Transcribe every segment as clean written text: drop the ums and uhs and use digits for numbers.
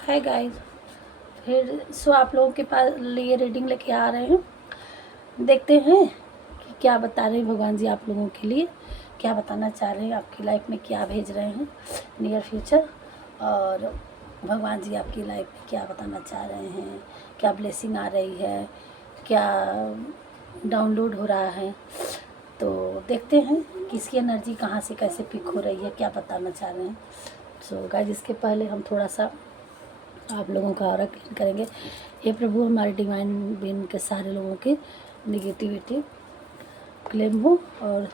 Hi guys, फिर आप लोगों के पास लिए रीडिंग लेके आ रहे हैं। देखते हैं कि क्या बता रहे हैं भगवान जी आप लोगों के लिए, क्या बताना चाह रहे हैं, आपकी लाइफ में क्या भेज रहे हैं नियर फ्यूचर, और भगवान जी आपकी लाइफ में क्या बताना चाह रहे हैं, क्या ब्लेसिंग आ रही है, क्या डाउनलोड हो रहा है। तो देखते हैं किसकी एनर्जी कहाँ से कैसे पिक हो रही है, क्या बताना चाह रहे हैं। सो गाइस, इसके पहले हम थोड़ा सा आप लोगों का ऑरा क्लीन करेंगे। हे प्रभु, हमारे डिवाइन बीइंग के सारे लोगों के निगेटिविटी क्लेम हो, और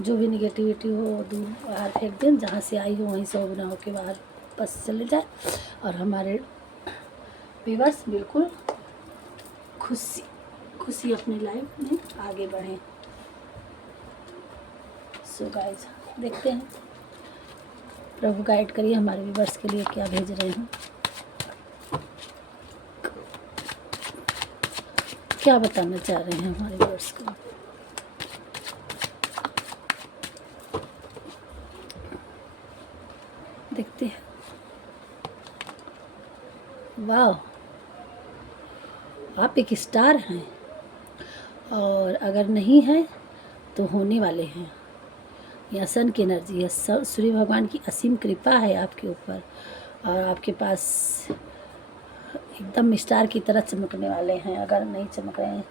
जो भी निगेटिविटी हो वो दूर बाहर फेंक दें, जहाँ से आई हो वहीं से गुना होकर बाहर बस चले जाए, और हमारे व्यूअर्स बिल्कुल खुशी खुशी अपनी लाइफ में आगे बढ़ें। सो गाइस, देखते हैं प्रभु गाइड करिए हमारे व्यूअर्स के लिए क्या भेज रहे हैं, क्या बताना चाह रहे हैं हमारे व्यूअर्स को। देखते हैं। वाह, आप एक स्टार हैं, और अगर नहीं है तो होने वाले हैं। यह सन की एनर्जी है, सूर्य भगवान की असीम कृपा है आपके ऊपर, और आपके पास एकदम स्टार की तरह चमकने वाले हैं। अगर नहीं चमक रहे हैं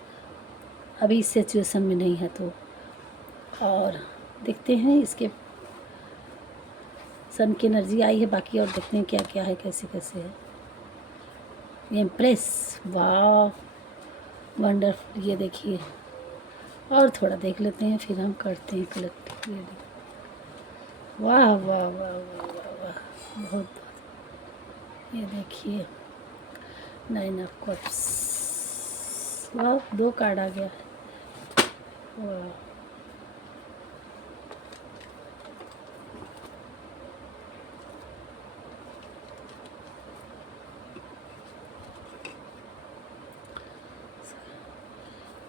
अभी इस सिचुएशन में नहीं है तो। और देखते हैं इसके सन की एनर्जी आई है बाकी, और देखते हैं क्या क्या है, कैसे कैसे है। एम्प्रेस, वाह वंडरफुल। ये देखिए, और थोड़ा देख लेते हैं फिर हम करते हैं कलेक्टिव रीडिंग। वाह वाह वाह वाह वाह वाह, बहुत। ये देखिए, 9 ऑफ कप्स, वाह 2 कार्ड आ गया है। वाह,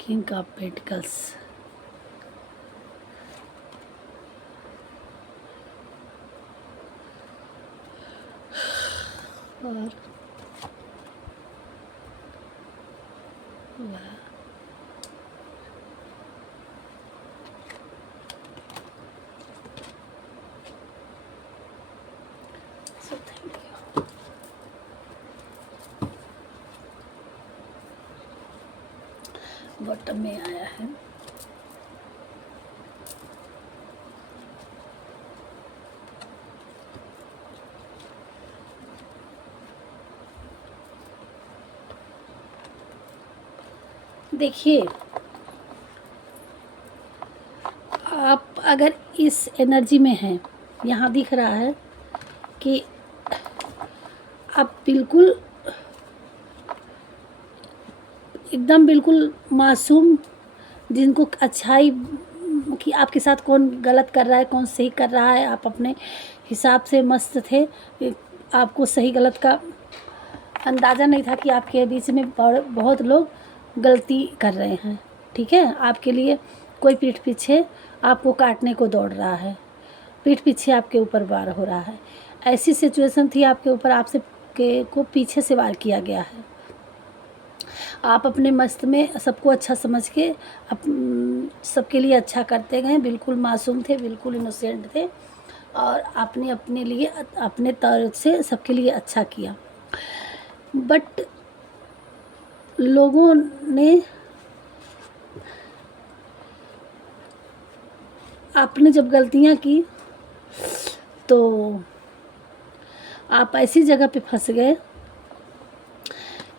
किंग ऑफ पेंटिकल्स, और वाह, सो थैंक यू। बॉटम में आया है। देखिए, आप अगर इस एनर्जी में हैं, यहाँ दिख रहा है कि आप बिल्कुल एकदम बिल्कुल मासूम, जिनको अच्छाई कि आपके साथ कौन गलत कर रहा है कौन सही कर रहा है, आप अपने हिसाब से मस्त थे। आपको सही गलत का अंदाज़ा नहीं था कि आपके बीच में बहुत लोग गलती कर रहे हैं। ठीक है, आपके लिए कोई पीठ पीछे आपको काटने को दौड़ रहा है, पीठ पीछे आपके ऊपर वार हो रहा है। ऐसी सिचुएशन थी आपके ऊपर, आपसे को पीछे से वार किया गया है। आप अपने मस्त में सबको अच्छा समझ के सबके लिए अच्छा करते गए, बिल्कुल मासूम थे, बिल्कुल इनोसेंट थे, और आपने अपने लिए अपने तरफ से सबके लिए अच्छा किया। बट लोगों ने, आपने जब गलतियां की तो आप ऐसी जगह पे फंस गए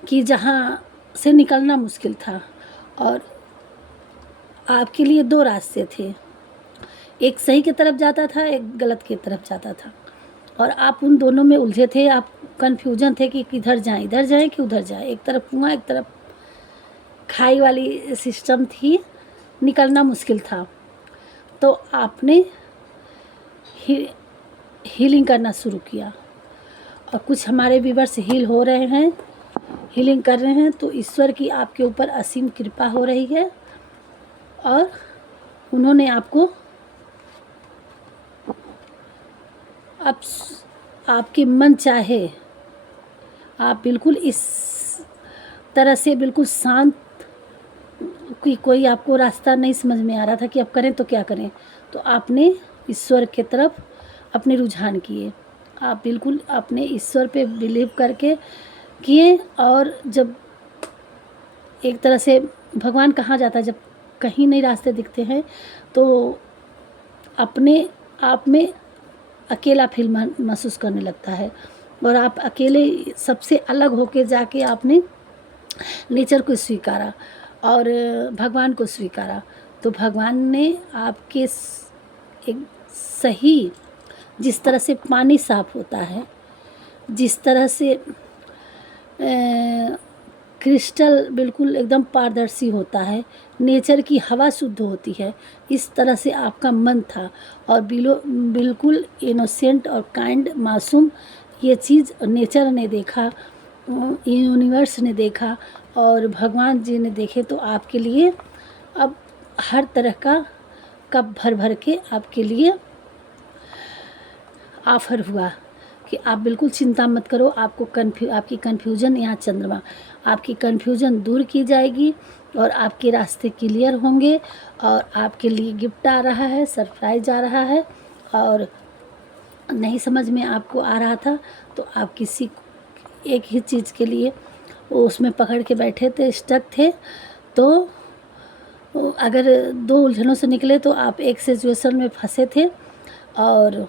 कि जहाँ से निकलना मुश्किल था, और आपके लिए 2 रास्ते थे, एक सही की तरफ जाता था, एक गलत की तरफ जाता था, और आप उन दोनों में उलझे थे। आप कन्फ्यूजन थे कि किधर जाएं, इधर जाएं कि उधर जाएं। एक तरफ कुआं, एक तरफ खाई वाली सिस्टम थी, निकलना मुश्किल था। तो आपने हीलिंग करना शुरू किया, और कुछ हमारे व्यूअर्स हील हो रहे हैं, हीलिंग कर रहे हैं, तो ईश्वर की आपके ऊपर असीम कृपा हो रही है, और उन्होंने आपको आपके मन चाहे आप बिल्कुल इस तरह से बिल्कुल शांत कि कोई आपको रास्ता नहीं समझ में आ रहा था कि अब करें तो क्या करें, तो आपने ईश्वर की तरफ अपने रुझान किए। आप बिल्कुल अपने ईश्वर पे बिलीव करके किए। और जब एक तरह से भगवान कहाँ जाता है, जब कहीं नहीं रास्ते दिखते हैं तो अपने आप में अकेला फील महसूस करने लगता है, और आप अकेले सबसे अलग होके जाके आपने नेचर को स्वीकारा और भगवान को स्वीकारा। तो भगवान ने आपके एक सही, जिस तरह से पानी साफ होता है, जिस तरह से क्रिस्टल बिल्कुल एकदम पारदर्शी होता है, नेचर की हवा शुद्ध होती है, इस तरह से आपका मन था। और बिल्कुल इनोसेंट और काइंड मासूम ये चीज़ नेचर ने देखा, यूनिवर्स ने देखा और भगवान जी ने देखे। तो आपके लिए अब हर तरह का कप भर भर के आपके लिए ऑफ़र हुआ कि आप बिल्कुल चिंता मत करो। आपको आपकी कन्फ्यूजन, यहाँ चंद्रमा, आपकी कन्फ्यूजन दूर की जाएगी और आपके रास्ते क्लियर होंगे। और आपके लिए गिफ्ट आ रहा है, सरप्राइज़ आ रहा है। और नहीं समझ में आपको आ रहा था तो आप किसी एक ही चीज़ के लिए वो उसमें पकड़ के बैठे थे, स्टक थे। तो अगर दो उलझनों से निकले तो आप एक सिचुएशन में फंसे थे और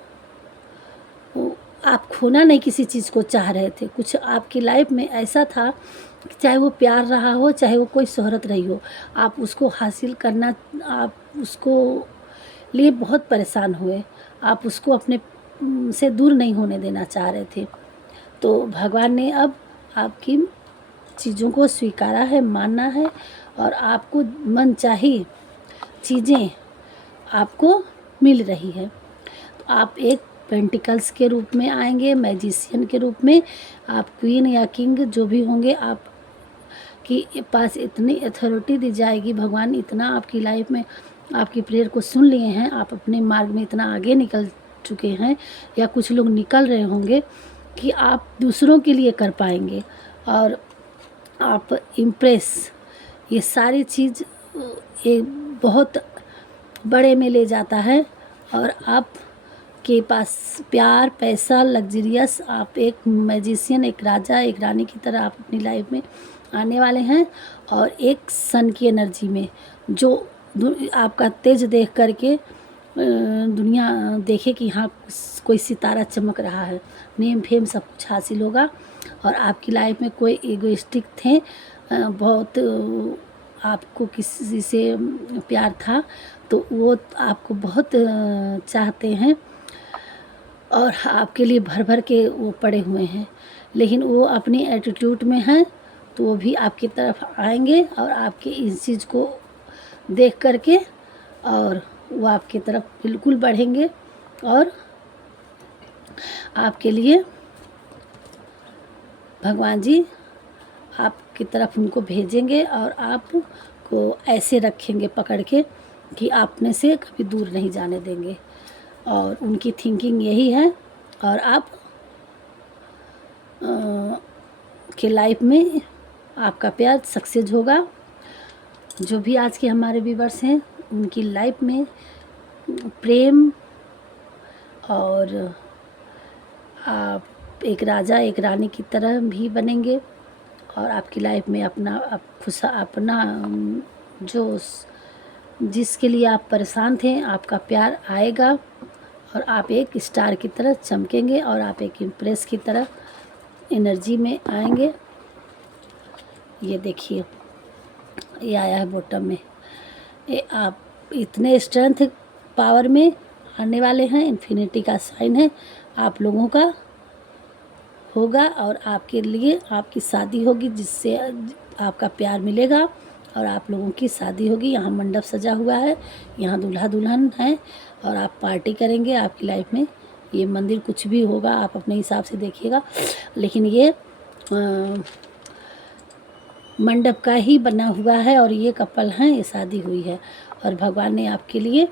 आप खोना नहीं किसी चीज़ को चाह रहे थे। कुछ आपकी लाइफ में ऐसा था कि चाहे वो प्यार रहा हो, चाहे वो कोई शोहरत रही हो, आप उसको हासिल करना, आप उसको लिए बहुत परेशान हुए। आप उसको अपने से दूर नहीं होने देना चाह रहे थे। तो भगवान ने अब आपकी चीज़ों को स्वीकारा है, माना है और आपको मनचाही चीज़ें आपको मिल रही है। तो आप एक पेंटिकल्स के रूप में आएंगे, मैजिशियन के रूप में। आप क्वीन या किंग जो भी होंगे, आप कि पास इतनी अथॉरिटी दी जाएगी। भगवान इतना आपकी लाइफ में आपकी प्रेयर को सुन लिए हैं, आप अपने मार्ग में इतना आगे निकल चुके हैं या कुछ लोग निकल रहे होंगे कि आप दूसरों के लिए कर पाएंगे और आप इम्प्रेस, ये सारी चीज़ एक बहुत बड़े में ले जाता है। और आप के पास प्यार, पैसा, लग्जरियस, आप एक मैजिशियन, एक राजा, एक रानी की तरह आप अपनी लाइफ में आने वाले हैं। और एक सन की एनर्जी में जो आपका तेज देख करके दुनिया देखे कि हाँ कोई सितारा चमक रहा है, नेम फेम सब कुछ हासिल होगा। और आपकी लाइफ में कोई एगोइस्टिक थे, बहुत आपको किसी से प्यार था तो वो आपको बहुत चाहते हैं और आपके लिए भर भर के वो पड़े हुए हैं, लेकिन वो अपनी एटीट्यूड में हैं। तो वो भी आपकी तरफ आएंगे और आपके इस चीज़ को देख करके और वो आपकी तरफ बिल्कुल बढ़ेंगे और आपके लिए भगवान जी आपकी तरफ उनको भेजेंगे और आपको ऐसे रखेंगे पकड़ के कि आप में से कभी दूर नहीं जाने देंगे। और उनकी थिंकिंग यही है। और आप के लाइफ में आपका प्यार सक्सेस होगा। जो भी आज के हमारे व्यूअर्स हैं उनकी लाइफ में प्रेम और आप एक राजा, एक रानी की तरह भी बनेंगे। और आपकी लाइफ में अपना जो जिसके लिए आप परेशान थे, आपका प्यार आएगा और आप एक स्टार की तरह चमकेंगे और आप एक इम्प्रेस की तरह एनर्जी में आएंगे। ये देखिए, ये आया है बॉटम में। ये आप इतने स्ट्रेंथ पावर में आने वाले हैं। इन्फिनिटी का साइन है, आप लोगों का होगा और आपके लिए आपकी शादी होगी जिससे आपका प्यार मिलेगा और आप लोगों की शादी होगी। यहाँ मंडप सजा हुआ है, यहाँ दूल्हा दुल्हन है और आप पार्टी करेंगे आपकी लाइफ में। ये मंदिर कुछ भी होगा, आप अपने हिसाब से देखिएगा, लेकिन ये मंडप का ही बना हुआ है और ये कपल हैं, ये शादी हुई है। और भगवान ने आपके लिए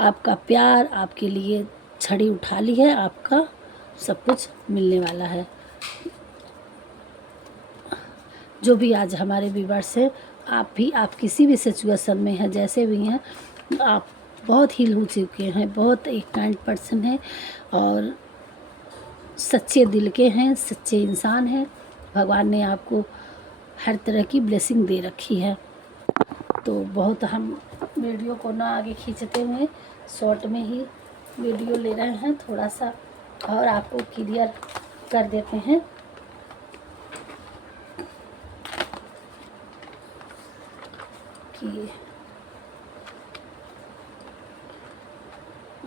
आपका प्यार, आपके लिए छड़ी उठा ली है, आपका सब कुछ मिलने वाला है। जो भी आज हमारे व्यूअर्स हैं, आप किसी भी सिचुएशन में हैं, जैसे भी हैं, आप बहुत हील हो चुके हैं, बहुत एक काइंड पर्सन हैं और सच्चे दिल के हैं, सच्चे इंसान हैं। भगवान ने आपको हर तरह की ब्लेसिंग दे रखी है। तो बहुत हम वीडियो को ना आगे खींचते हुए शॉर्ट में ही वीडियो ले रहे हैं थोड़ा सा, और आपको क्लियर कर देते हैं कि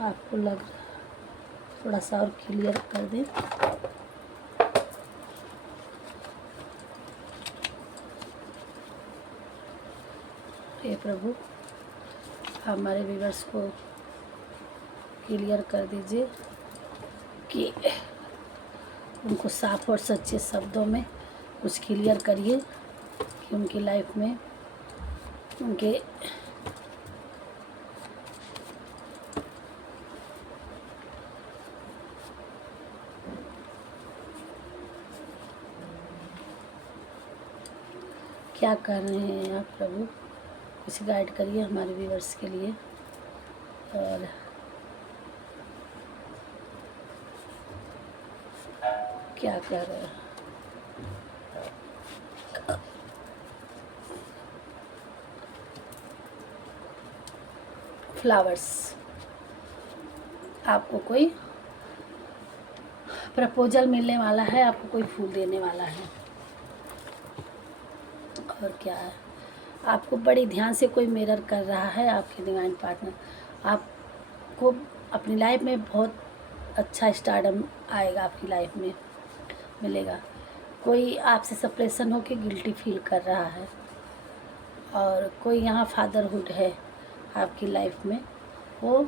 आपको लग थोड़ा सा और क्लियर कर दें। हे प्रभु, हमारे व्यूअर्स को क्लियर कर दीजिए कि उनको साफ और सच्चे शब्दों में कुछ क्लियर करिए कि उनकी लाइफ में उनके क्या कर रहे हैं आप प्रभु, कुछ गाइड करिए हमारे व्यूअर्स के लिए। और क्या कर रहे हैं, फ्लावर्स, आपको कोई प्रपोजल मिलने वाला है, आपको कोई फूल देने वाला है। और क्या है, आपको बड़ी ध्यान से कोई मिरर कर रहा है, आपके डिवाइन पार्टनर। आपको अपनी लाइफ में बहुत अच्छा स्टारडम आएगा, आपकी लाइफ में मिलेगा। कोई आपसे सेपरेशन होकर गिल्टी फील कर रहा है, और कोई यहाँ फादरहुड है आपकी लाइफ में, वो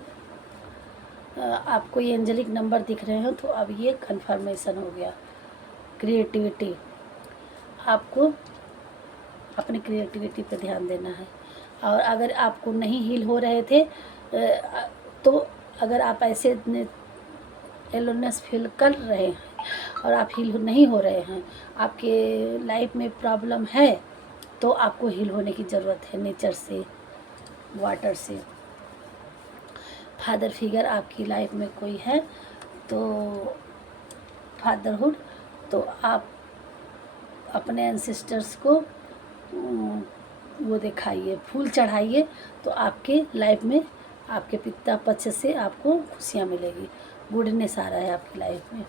आपको ये एंजेलिक नंबर दिख रहे हो, तो अब ये कंफर्मेशन हो गया। क्रिएटिविटी, आपको अपनी क्रिएटिविटी पे ध्यान देना है। और अगर आपको नहीं हील हो रहे थे, तो अगर आप ऐसे एलोनेस फील कर रहे हैं और आप हील नहीं हो रहे हैं, आपके लाइफ में प्रॉब्लम है, तो आपको हील होने की ज़रूरत है नेचर से, वाटर से। फादर फिगर आपकी लाइफ में कोई है तो फादरहुड, तो आप अपने एंसेस्टर्स को वो दिखाइए, फूल चढ़ाइए, तो आपके लाइफ में आपके पिता पक्ष से आपको खुशियाँ मिलेगी, गुडनेस आ रहा है आपकी लाइफ में।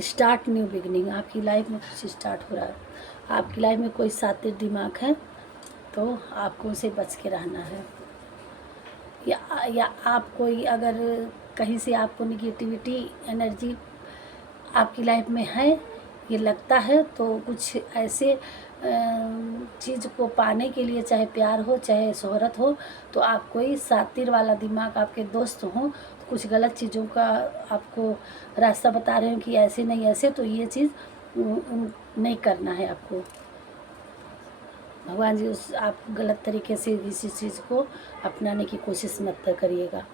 स्टार्ट न्यू बिगनिंग, आपकी लाइफ में कुछ स्टार्ट हो रहा है। आपकी लाइफ में कोई सातिर दिमाग है तो आपको उसे बच के रहना है। या आप कोई अगर कहीं से आपको निगेटिविटी एनर्जी आपकी लाइफ में है, ये लगता है, तो कुछ ऐसे चीज़ को पाने के लिए, चाहे प्यार हो चाहे शोहरत हो, तो आप कोई सातिर वाला दिमाग आपके दोस्त हों, तो कुछ गलत चीज़ों का आपको रास्ता बता रहे हो कि ऐसे नहीं ऐसे, तो ये चीज़ नहीं करना है आपको। भगवान जी आप गलत तरीके से किसी चीज़ को अपनाने की कोशिश मत करिएगा।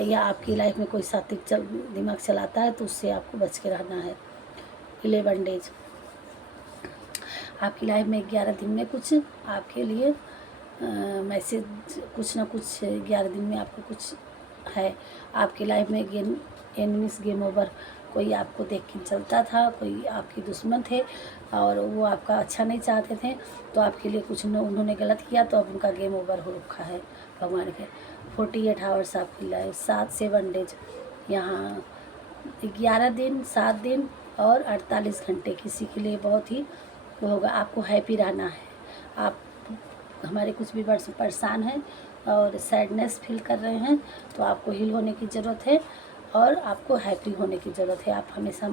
या आपकी लाइफ में कोई सात्विक दिमाग चलाता है तो उससे आपको बच के रहना है। 11 डेज, आपकी लाइफ में 11 दिन में कुछ आपके लिए मैसेज, कुछ ना कुछ 11 दिन में आपको कुछ है। आपकी लाइफ में एनिमीज गेम ओवर, कोई आपको देख के चलता था, कोई आपके दुश्मन थे और वो आपका अच्छा नहीं चाहते थे, तो आपके लिए कुछ उन्होंने गलत किया, तो अब उनका गेम ओवर हो रखा है भगवान के। 48 आवर्स आपकी लाइफ, 7 डेज, यहाँ 11 दिन, 7 दिन और 48 घंटे किसी के लिए बहुत ही वो होगा। आपको हैप्पी रहना है। आप हमारे कुछ भी वर्ष परेशान हैं और सैडनेस फील कर रहे हैं, तो आपको हील होने की ज़रूरत है और आपको हैप्पी होने की ज़रूरत है। आप हमेशा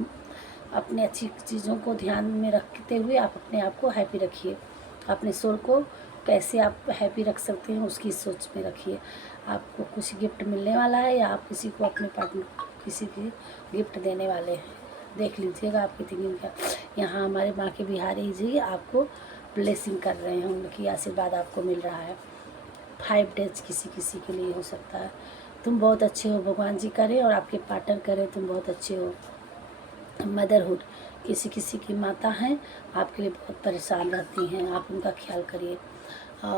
अपने अच्छी चीज़ों को ध्यान में रखते हुए आप अपने आप को हैप्पी रखिए। अपने सोल को कैसे आप हैप्पी रख सकते हैं उसकी सोच में रखिए। आपको कुछ गिफ्ट मिलने वाला है, या आप किसी को अपने पार्टनर किसी की गिफ्ट देने वाले हैं, देख लीजिएगा आपकी थिंकिंग क्या। यहाँ हमारे माँ के बिहारी जी आपको ब्लेसिंग कर रहे हैं, उनकी आशीर्वाद आपको मिल रहा है। 5 डेज किसी किसी के लिए हो सकता है। तुम बहुत अच्छे हो, भगवान जी करें और आपके पार्टनर करें तुम बहुत अच्छे हो। मदरहुड, किसी किसी की माता हैं आपके लिए बहुत परेशान रहती हैं, आप उनका ख्याल करिए।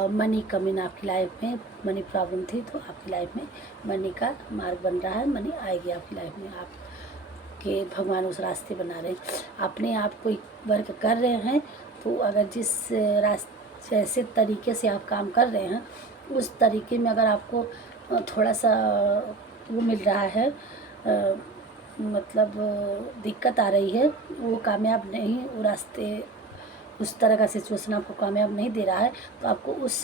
मनी कम इन आपकी लाइफ में, मनी प्रॉब्लम थी तो आपकी लाइफ में मनी का मार्ग बन रहा है, मनी आएगी आपकी लाइफ में, आपके भगवान उस रास्ते बना रहे हैं। अपने आप कोई वर्क कर रहे हैं तो अगर जिस जैसे तरीके से आप काम कर रहे हैं उस तरीके में अगर आपको थोड़ा सा वो मिल रहा है, मतलब दिक्कत आ रही है, वो कामयाब नहीं, वो रास्ते उस तरह का सिचुएशन आपको कामयाब नहीं दे रहा है, तो आपको उस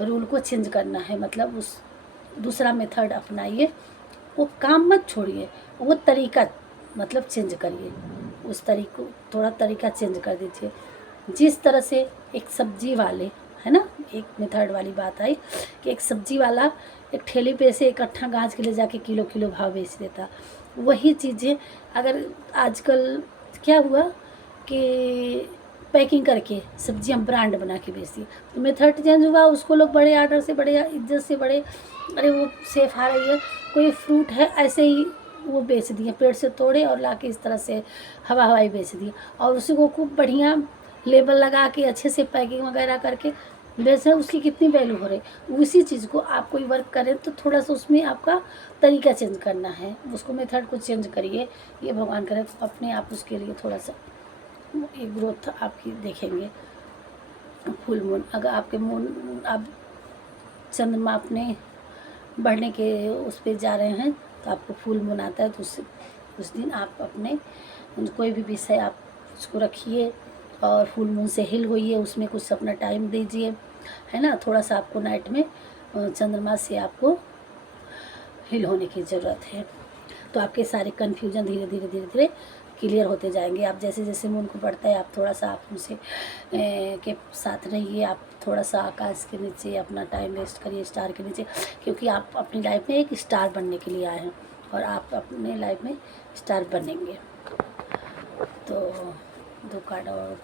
रूल को चेंज करना है, मतलब उस दूसरा मेथड अपनाइए, वो काम मत छोड़िए, वो तरीका मतलब चेंज करिए, उस तरीको थोड़ा तरीका चेंज कर दीजिए। जिस तरह से एक सब्जी वाले है ना, एक मेथड वाली बात आई कि एक सब्जी वाला एक ठेले पे से इकट्ठा गांज के ले जाके किलो किलो भाव बेच देता, वही चीज़ें अगर आजकल क्या हुआ कि पैकिंग करके सब्जियां ब्रांड बना के बेचती है, तो मेथड चेंज हुआ, उसको लोग बड़े आर्डर से, बड़े इज्जत से, बड़े अरे वो सेफ आ रही है, कोई फ्रूट है ऐसे ही वो बेच दिए, पेड़ से तोड़े और लाके इस तरह से हवा हवाई बेच दिए, और उसी को खूब बढ़िया लेबल लगा के अच्छे से पैकिंग वगैरह करके बेच रहे, उसकी कितनी वैल्यू हो रही। उसी चीज़ को आप कोई वर्क करें तो थोड़ा सा उसमें आपका तरीका चेंज करना है, उसको मेथड को चेंज करिए, ये भगवान करे तो अपने आप उसके लिए थोड़ा सा एक ग्रोथ आपकी देखेंगे। फुल मून, अगर आपके मून आप चंद्रमा अपने बढ़ने के उस पर जा रहे हैं तो आपको फुल मून आता है, तो उस दिन आप अपने कोई भी विषय आप उसको रखिए और फुल मून से हिल होइए, उसमें कुछ अपना टाइम दीजिए, है ना। थोड़ा सा आपको नाइट में चंद्रमा से आपको हिल होने की ज़रूरत है, तो आपके सारे कन्फ्यूजन धीरे धीरे धीरे धीरे क्लियर होते जाएंगे। आप जैसे जैसे मून को बढ़ता है आप थोड़ा सा आप उनसे के साथ रहिए, आप थोड़ा सा आकाश के नीचे अपना टाइम वेस्ट करिए, स्टार के नीचे, क्योंकि आप अपनी लाइफ में एक स्टार बनने के लिए आए हैं और आप अपने लाइफ में स्टार बनेंगे। तो 2 कार्ड और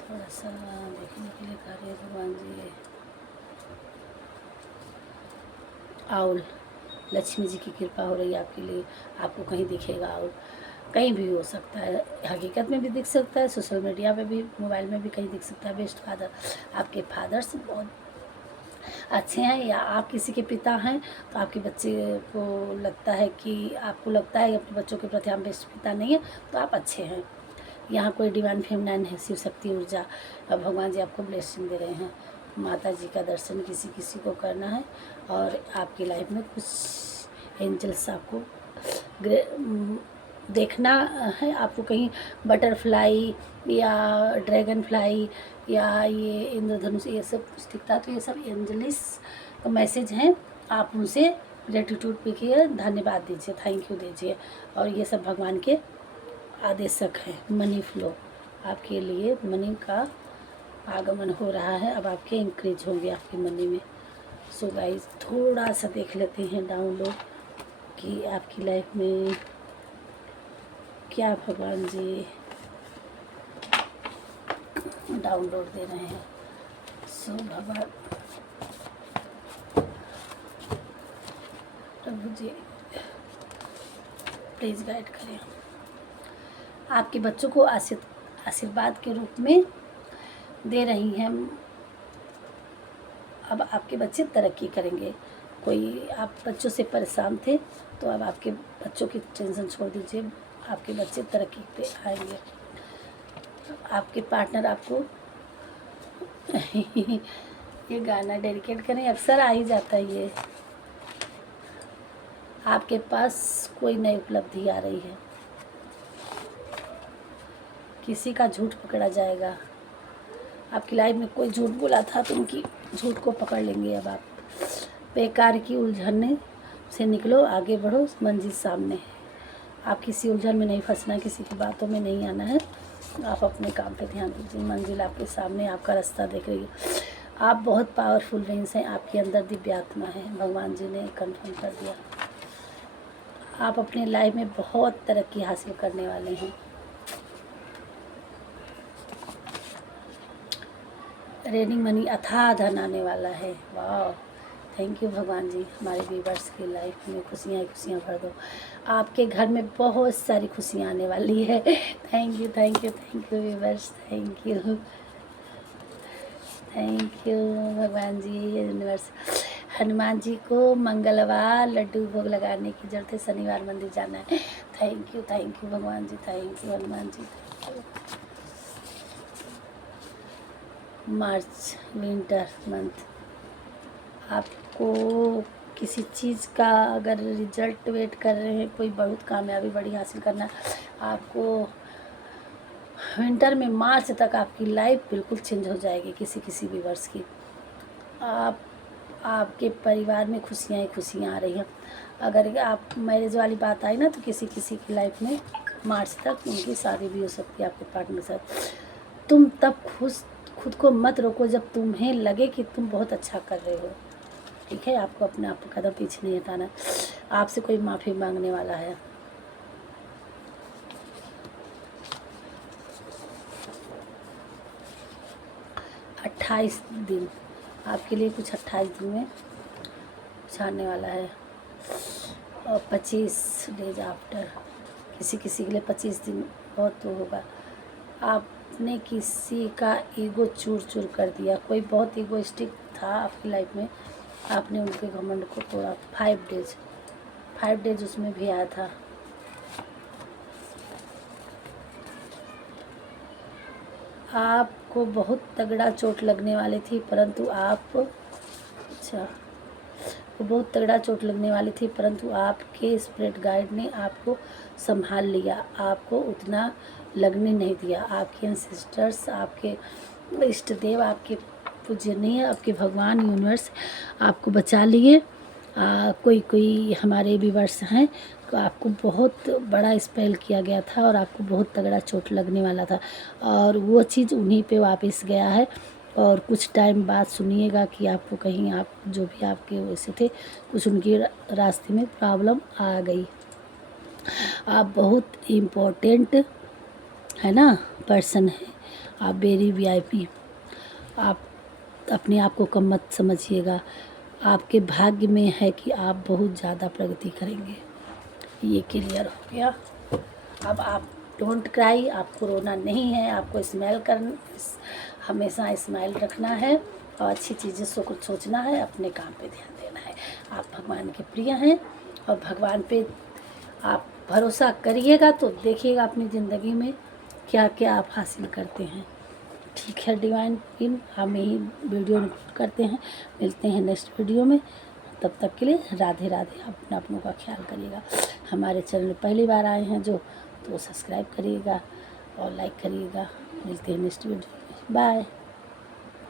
थोड़ा सा देखने के लिए कह रहे हैं भगवान जी। आउल, लक्ष्मी जी की कृपा हो रही है आपके लिए, आपको कहीं दिखेगा आउल, कहीं भी हो सकता है, हकीकत में भी दिख सकता है, सोशल मीडिया पे भी, मोबाइल में भी कहीं दिख सकता है। बेस्ट फादर, आपके फादर्स बहुत अच्छे हैं, या आप किसी के पिता हैं तो आपके बच्चे को लगता है कि आपको लगता है अपने बच्चों के प्रति हम बेस्ट पिता नहीं है तो आप अच्छे हैं। यहाँ कोई डिवाइन फेमिनाइन है, शिव शक्ति ऊर्जा, भगवान जी आपको ब्लेसिंग दे रहे हैं। माता जी का दर्शन किसी किसी को करना है, और आपकी लाइफ में कुछ एंजल्स आपको देखना है, आपको कहीं बटरफ्लाई या ड्रैगन फ्लाई या ये इंद्रधनुष ये सब कुछ दिखता है, तो ये सब एंजलिस का मैसेज हैं। आप उनसे ग्रेटिट्यूड पे किए, धन्यवाद दीजिए, थैंक यू दीजिए, और ये सब भगवान के आदेशक है। मनी फ्लो आपके लिए, मनी का आगमन हो रहा है, अब आपके इंक्रीज होंगे आपकी मनी में। सो गाइस थोड़ा सा देख लेते हैं डाउनलोड कि आपकी लाइफ में क्या भगवान जी डाउनलोड दे रहे हैं। सो भगवान प्रभु जी प्लीज़ गाइड करें, आपके बच्चों को आशीर्वाद के रूप में दे रही हैं। अब आपके बच्चे तरक्की करेंगे। कोई आप बच्चों से परेशान थे तो अब आपके बच्चों की टेंशन छोड़ दीजिए, आपके बच्चे तरक्की पे आएंगे। आपके पार्टनर आपको ये गाना डेडिकेट करें, अक्सर आ ही जाता है ये। आपके पास कोई नई उपलब्धि आ रही है, किसी का झूठ पकड़ा जाएगा। आपकी लाइफ में कोई झूठ बोला था तो उनकी झूठ को पकड़ लेंगे। अब आप बेकार की उलझने से निकलो, आगे बढ़ो, मंजिल सामने है। आप किसी उलझन में नहीं फंसना, किसी की बातों में नहीं आना है, आप अपने काम पे ध्यान दीजिए, मंजिल आपके सामने, आपका रास्ता देख रही है। आप बहुत पावरफुल रेंज हैं, आपके अंदर दिव्य आत्मा है, भगवान जी ने कंफर्म कर दिया। आप अपनी लाइफ में बहुत तरक्की हासिल करने वाले हैं। रेनिंग मनी, अथाह धन आने वाला है। वाह, थैंक यू भगवान जी, हमारे व्यूवर्स की लाइफ में खुशियाँ ही खुशियाँ भर दो। आपके घर में बहुत सारी खुशियाँ आने वाली है। Thank you thank you thank you viewers, thank you भगवान जी। यूनिवर्स हनुमान जी को मंगलवार लड्डू भोग लगाने की जरूरत है, शनिवार मंदिर जाना है। थैंक यू भगवान जी, thank you Hanuman ji, thank you. March winter month, आपको किसी चीज़ का अगर रिजल्ट वेट कर रहे हैं, कोई बहुत कामयाबी बड़ी हासिल करना है, आपको विंटर में मार्च तक आपकी लाइफ बिल्कुल चेंज हो जाएगी किसी किसी व्यूअर्स की। आपके परिवार में खुशियाँ ही खुशियाँ आ रही हैं। अगर आप मैरिज वाली बात आई ना, तो किसी किसी की लाइफ में मार्च तक उनकी शादी भी हो सकती है आपके पार्टनर के साथ। तुम तब खुद को मत रोको जब तुम्हें लगे कि तुम बहुत अच्छा कर रहे हो, ठीक है। आपको अपने आप कदम पीछे नहीं हटाना। आपसे कोई माफ़ी मांगने वाला है। अट्ठाईस दिन आपके लिए, कुछ 28 दिन में कुछ आने वाला है। और 25 डेज आफ्टर, किसी किसी के लिए 25 दिन बहुत तो होगा। आपने किसी का ईगो चूर चूर कर दिया। कोई बहुत ईगोइस्टिक था आपकी लाइफ में, आपने उनके घमंड को तोड़ा। 5 डेज उसमें भी आया था। आपको बहुत तगड़ा चोट लगने वाली थी, परंतु बहुत तगड़ा चोट लगने वाली थी, परंतु आपके स्पिरिट गाइड ने आपको संभाल लिया, आपको उतना लगने नहीं दिया। आपके एंसेस्टर्स, आपके इष्ट देव, आपके पूजनीय, आपके भगवान यूनिवर्स आपको बचा लिए। कोई हमारे व्यूअर्स हैं, तो आपको बहुत बड़ा स्पेल किया गया था और आपको बहुत तगड़ा चोट लगने वाला था, और वो चीज़ उन्हीं पे वापस गया है। और कुछ टाइम बाद सुनिएगा कि आपको कहीं, आप जो भी आपके वैसे थे, कुछ उनके रास्ते में प्रॉब्लम आ गई। आप बहुत इम्पोर्टेंट है ना पर्सन है, आप वेरी वीआईपी। आप अपने आप को कम मत समझिएगा। आपके भाग्य में है कि आप बहुत ज़्यादा प्रगति करेंगे। ये क्लियर हो गया। अब आप डोंट क्राई, आपको रोना नहीं है, आपको हमेशा स्माइल रखना है और अच्छी चीज़ें सोचना है, अपने काम पे ध्यान देना है। आप भगवान के प्रिय हैं और भगवान पे आप भरोसा करिएगा तो देखिएगा अपनी ज़िंदगी में क्या क्या आप हासिल करते हैं। ठीक है डिवाइन टीम, हम यही वीडियो करते हैं, मिलते हैं नेक्स्ट वीडियो में। तब तक के लिए राधे राधे। आप अपनों का ख्याल करिएगा। हमारे चैनल पहली बार आए हैं जो, तो सब्सक्राइब करिएगा और लाइक करिएगा। मिलते हैं नेक्स्ट वीडियो में। बाय।